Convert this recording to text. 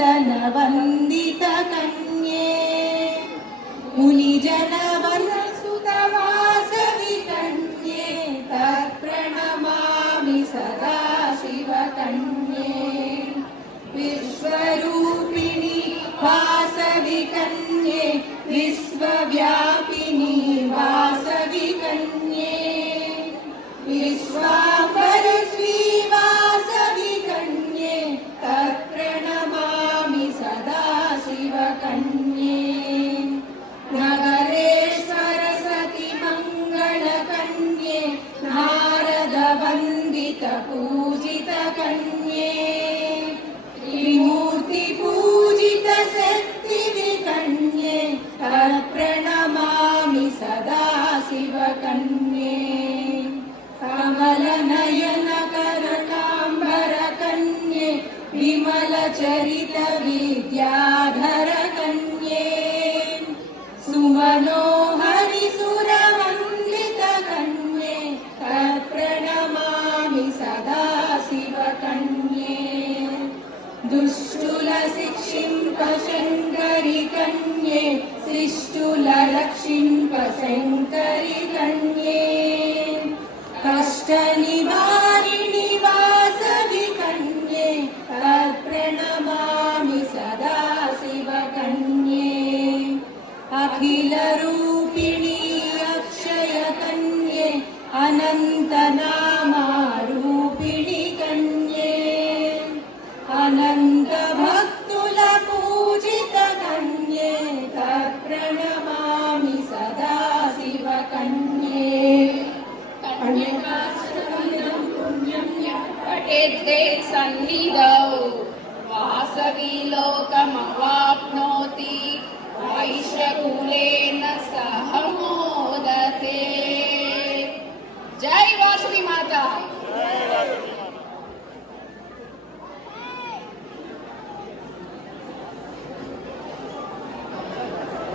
वंदित कन्ये मुनिजन वनसुत वासवि कन्ये तत्प्रणमामि सदा शिव कन्ये विश्वरूपिणी वासवि कन्ये विश्वव्यापिनी वासवि कन्ये विश्वाम्बर श्री वासवि कन्ये तत्प्रणमामि सदा शिव कन्ये नगरेश्वर सति मंगल कन्ये नारद वंदित पूजित कन्ये त्रिमूर्ति पूजित शक्ति कन्ये तत्प्रणमामि सदा शिव कन्ये कमल नयन करणाम्बर कन्ये विमल चरित विद्याधर कन्ये सुमनोहरि सुर वंदित कन्ये तत्प्रणमामि सदा शिव कन्ये दुष्टुल शिक्षिंप शंकरि कन्ये शिष्टुल रक्षिंप शंकरि कन्ये कष्ट निवारिणि वासवि कन्ये तत्प्रणमामि सदा शिव कन्ये अखिल रूपिणी अक्षय कन्ये अनंत नामा रूपिणी कन्ये अनंत भक्तुल पूजित कन्ये तत्प्रणमामि सदा शिव कन्ये कन्यकास्त्रमिदं पुण्यं यः पठेद्ते सन्निधौ वासवी लोकमवाप्नोति वैश्यकुलेन सह मोदते। जय वासवी माता।